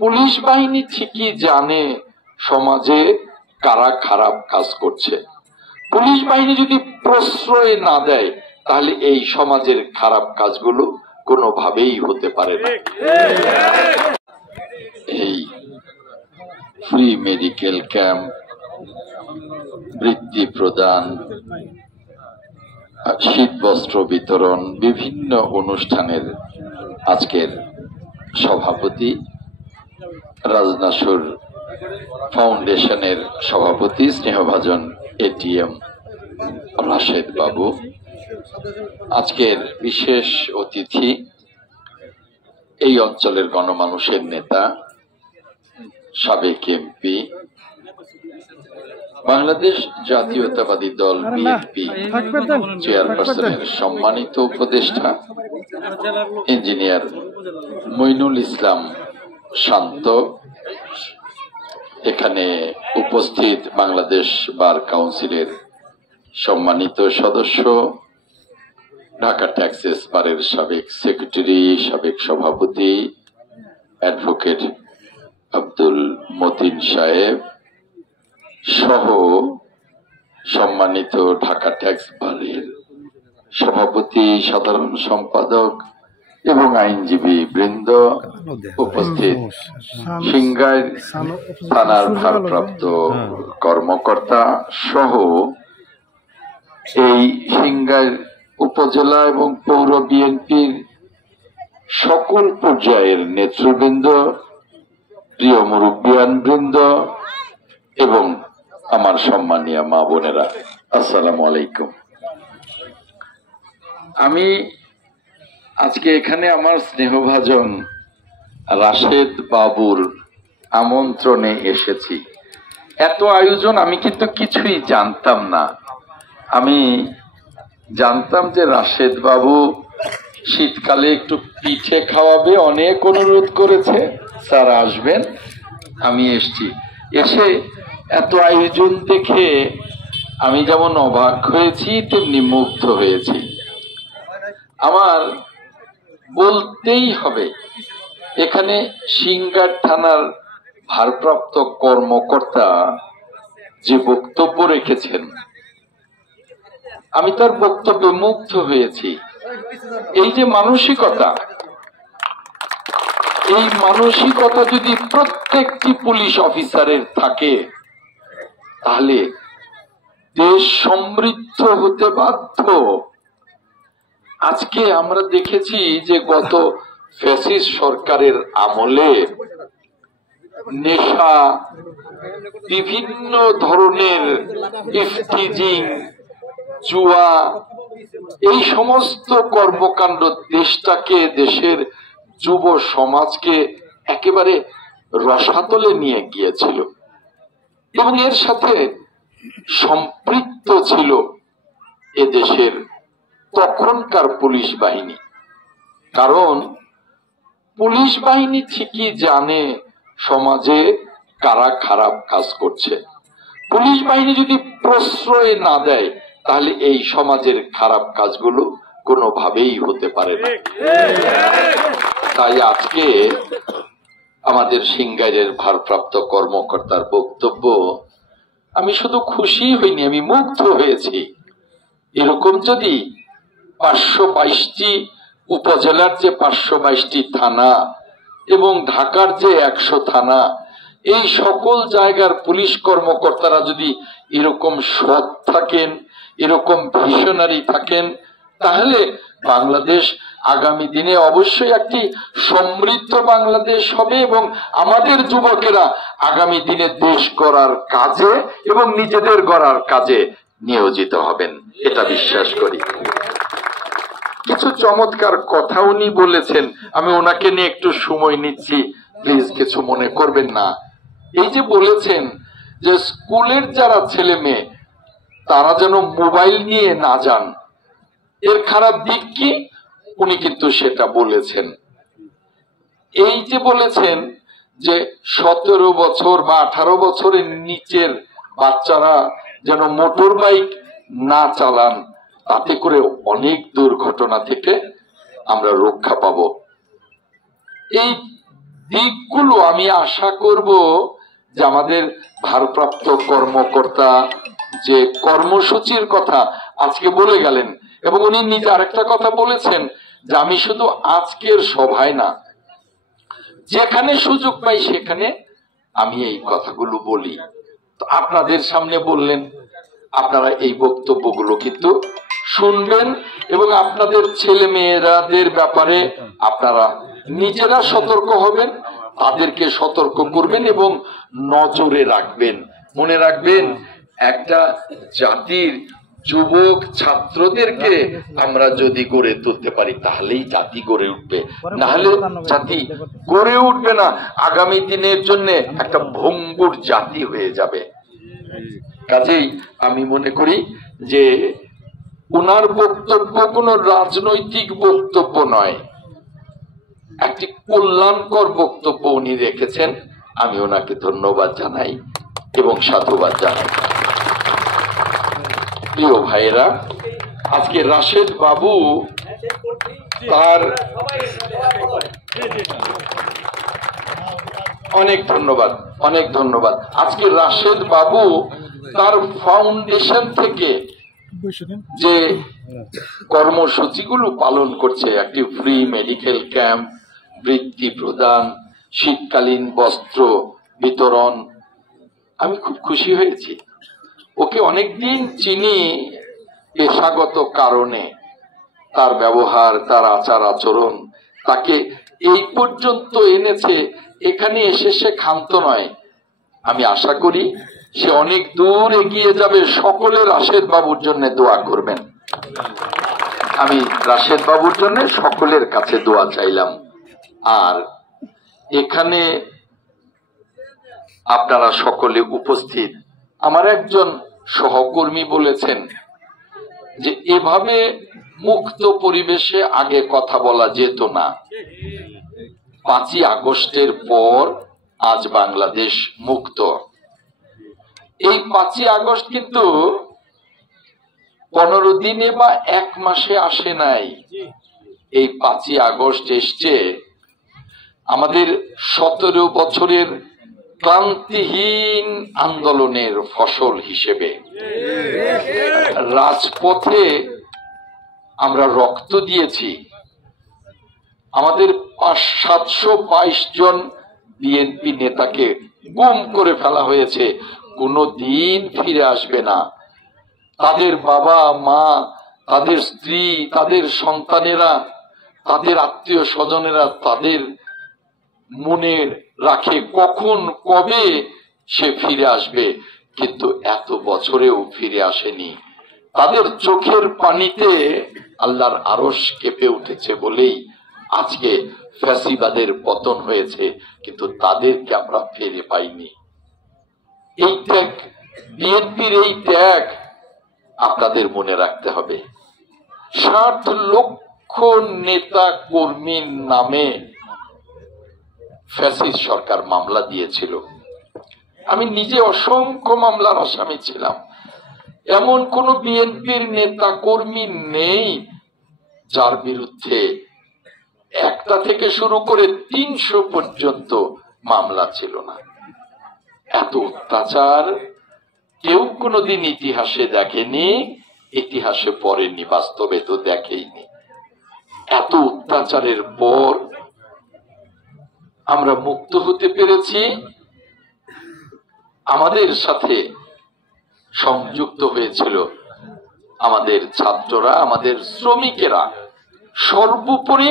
Police বাহিনী ঠিকই জানে সমাজে কারা খারাপ কাজ করছে। পুলিশ বাহিনী যদি প্রশ্রয় না দেয় তাহলে এই সমাজের খারাপ কাজগুলো কোনোভাবেই হতে পারে না। এই ফ্রি মেডিকেল ক্যাম্প, বৃত্তি প্রদান, শীত বস্ত্র বিতরণ, বিভিন্ন অনুষ্ঠানের আজকের সভাপতি, রাজনাসুর ফাউন্ডেশনের সভাপতি স্নেহভাজন এটিএম রাশেদ বাবু, আজকের বিশেষ অতিথি এই অঞ্চলের গণমানুষের নেতা, সাবেক এমপি, বাংলাদেশ জাতীয়তাবাদী দল বিএনপি চেয়ারপারসনের সম্মানিত উপদেষ্টা ইঞ্জিনিয়ার মইনুল ইসলাম শান্ত, এখানে উপস্থিত বাংলাদেশ বার কাউন্সিলের সম্মানিত সদস্য, ঢাকা ট্যাক্সেস বারের সাবেক সেক্রেটারি, সাবেক সভাপতি অ্যাডভোকেট আব্দুল মতিন সাহেব সহ সম্মানিত ঢাকা ট্যাক্স বারের সভাপতি, সাধারণ সম্পাদক এবং আইনজীবী বৃন্দ, উপস্থিত সিংগাইর থানার ভারপ্রাপ্ত কর্মকর্তা সহ এই সিংগাইর উপজেলা এবং পৌর বিএনপির সকল পর্যায়ের নেতৃবৃন্দ, প্রিয় মুরব্বিয়ান বৃন্দ এবং আমার সম্মানীয় মা বোনেরা, আসসালামু আলাইকুম। আমি আজকে এখানে আমার স্নেহভাজন রাশেদ বাবুর আমন্ত্রণে এসেছি। এত আয়োজন আমি কিন্তু কিছুই জানতাম না। আমি জানতাম যে রাশেদ বাবু শীতকালে একটু পিঠে খাওয়াবে, অনেক অনুরোধ করেছে, স্যার আসবেন। আমি এসছি, এসে এত আয়োজন দেখে আমি যেমন অবাক হয়েছি তেমনি মুগ্ধ হয়েছি। আমার বলতেই হবে, এখানে সিংগার থানার ভারপ্রাপ্ত কর্মকর্তা যে বক্তব্য রেখেছেন, আমি তার বক্তব্যে মুগ্ধ হয়েছি। এই যে মানসিকতা, এই মানসিকতা যদি প্রত্যেকটি পুলিশ অফিসারের থাকে তাহলে দেশ সমৃদ্ধ হতে বাধ্য। আজকে আমরা দেখেছি যে গত ফ্যাসিস্ট সরকারের আমলে নেশা, বিভিন্ন ধরনের ইফটিজিং, জুয়া, এই সমস্ত কর্মকাণ্ড দেশটাকে, দেশের যুব সমাজকে একেবারে রসাতলে নিয়ে গিয়েছিল এবং এর সাথে সম্পৃক্ত ছিল এদেশের তখনকার পুলিশ বাহিনী। কারণ পুলিশ বাহিনী ঠিকই জানে সমাজে কারা খারাপ কাজ করছে। পুলিশ বাহিনী যদি প্রশ্রয় না দেয় তাহলে এই সমাজের খারাপ কাজগুলো কোনোভাবেই হতে পারে না। তাই আজকে আমাদের সিংগাইরের ভারপ্রাপ্ত কর্মকর্তার বক্তব্য আমি শুধু খুশি হইনি, আমি মুগ্ধ হয়েছি। এরকম যদি 522টি উপজেলার যে 522টি থানা এবং ঢাকার যে 100 থানা, এই সকল জায়গার পুলিশ কর্মকর্তারা যদি এরকম সৎ থাকেন, এরকম ভিশনারি থাকেন, তাহলে বাংলাদেশ আগামী দিনে অবশ্যই একটি সমৃদ্ধ বাংলাদেশ হবে এবং আমাদের যুবকেরা আগামী দিনে দেশ গড়ার কাজে এবং নিজেদের গড়ার কাজে নিয়োজিত হবেন, এটা বিশ্বাস করি। কিছু চমৎকার কথা উনি বলেছেন, আমি ওনাকে নিয়ে একটু সময় নিচ্ছি, প্লিজ কিছু মনে করবেন না। এই যে বলেছেন যে স্কুলের যারা ছেলে মেয়ে তারা যেন মোবাইল নিয়ে না যান, এর খারাপ দিক কি উনি কিন্তু সেটা বলেছেন। এই যে বলেছেন যে 17 বছর বা 18 বছরের নিচের বাচ্চারা যেন মোটর বাইক না চালান, তাতে করে অনেক দুর্ঘটনা থেকে আমরা রক্ষা পাব। এই দিকগুলো আমি আশা করব যে আমাদের ভারপ্রাপ্ত কর্মকর্তা যে কর্মসূচির কথা আজকে বলে গেলেন, এবং উনি নিজে আরেকটা কথা বলেছেন যে আমি শুধু আজকের সভায় না, যেখানে সুযোগ পাই সেখানে আমি এই কথাগুলো বলি। তো আপনাদের সামনে বললেন, আপনারা এই বক্তব্যগুলো কিন্তু শুনবেন এবং আপনাদের ছেলে মেয়েরাদের ব্যাপারে আপনারা নিজেরা সতর্ক হবেন, তাদেরকে সতর্ক করবেন এবং নজরে রাখবেন। মনে রাখবেন, একটা জাতির যুবক ছাত্রদেরকে আমরা যদি গড়ে তুলতে পারি তাহলেই জাতি গড়ে উঠবে, না হলে জাতি গড়ে উঠবে না, আগামী দিনের জন্য একটা ভঙ্গুর জাতি হয়ে যাবে। কাজেই আমি মনে করি যে ওনার বক্তব্য কোনো রাজনৈতিক বক্তব্য নয়, একটি কল্যাণকর বক্তব্য উনি রেখেছেন। আমি ওনাকে ধন্যবাদ জানাই এবং সাধুবাদ জানাই। প্রিয় ভাইয়েরা, আজকে রাশেদ বাবু তার অনেক ধন্যবাদ, অনেক ধন্যবাদ। আজকে রাশেদ বাবু তার ফাউন্ডেশন থেকে যে কর্মসূচিগুলো পালন করছে, একটি ফ্রি মেডিকেল ক্যাম্প, বৃত্তি প্রদান, শীতকালীন বস্ত্র বিতরণ, আমি খুব খুশি হয়েছি। ওকে অনেকদিন চিনি পেশাগত কারণে, তার ব্যবহার, তার আচার আচরণ তাকে এই পর্যন্ত এনেছে। এখানে এসে সে ক্ষান্ত নয়। আমি আশা করি সে অনেক দূর এগিয়ে যাবে। সকলে রাশেদ বাবুর জন্য দোয়া করবেন। আমি রাশেদ বাবুর জন্য সকলের কাছে দোয়া চাইলাম। আর এখানে আপনারা সকলে উপস্থিত, আমার একজন সহকর্মী বলেছেন যে এভাবে মুক্ত পরিবেশে আগে কথা বলা যেত না। 5ই আগস্টের পর আজ বাংলাদেশ মুক্ত। এই 5ই আগস্ট কিন্তু 15 দিনে বা 1 মাসে আসে নাই। এই 5ই আগস্ট এসছে আমাদের 17 বছরের ক্লান্তিহীন আন্দোলনের ফসল হিসেবে। রাজপথে আমরা রক্ত দিয়েছি। আমাদের 722 জন বিএনপি নেতাকে গুম করে ফেলা হয়েছে, কোনো দিন ফিরে আসবে না। তাদের বাবা মা, তাদের স্ত্রী, তাদের সন্তানেরা, তাদের আত্মীয় স্বজনেরা তাদের মনে রাখে কখন কবে সে ফিরে আসবে, কিন্তু এত বছরেও ফিরে আসেনি। তাদের চোখের পানিতে আল্লাহর আরশ কেঁপে উঠেছে বলেই আজকে ফ্যাসিবাদের পতন হয়েছে, কিন্তু তাদেরকে আমরা ফিরে পাইনি। এই ত্যাগ, বিএনপির এই ত্যাগ আপনাদের মনে রাখতে হবে। 60 লক্ষ নেতা কর্মীর নামে ফ্যাসিস্ট সরকার মামলা দিয়েছিল। আমি নিজে অসংখ্য মামলার আসামি ছিলাম। এমন কোন বিএনপির নেতা কর্মী নেই যার বিরুদ্ধে 1টা থেকে শুরু করে 300 পর্যন্ত মামলা ছিল না। এত অত্যাচার কেউ কোনোদিন ইতিহাসে দেখেনি, ইতিহাসে পড়েনি, বাস্তবে তো দেখেইনি। এত অত্যাচারের পর আমরা মুক্ত হতে পেরেছি। আমাদের সাথে সংযুক্ত হয়েছিল আমাদের ছাত্ররা, আমাদের শ্রমিকেরা, সর্বোপরি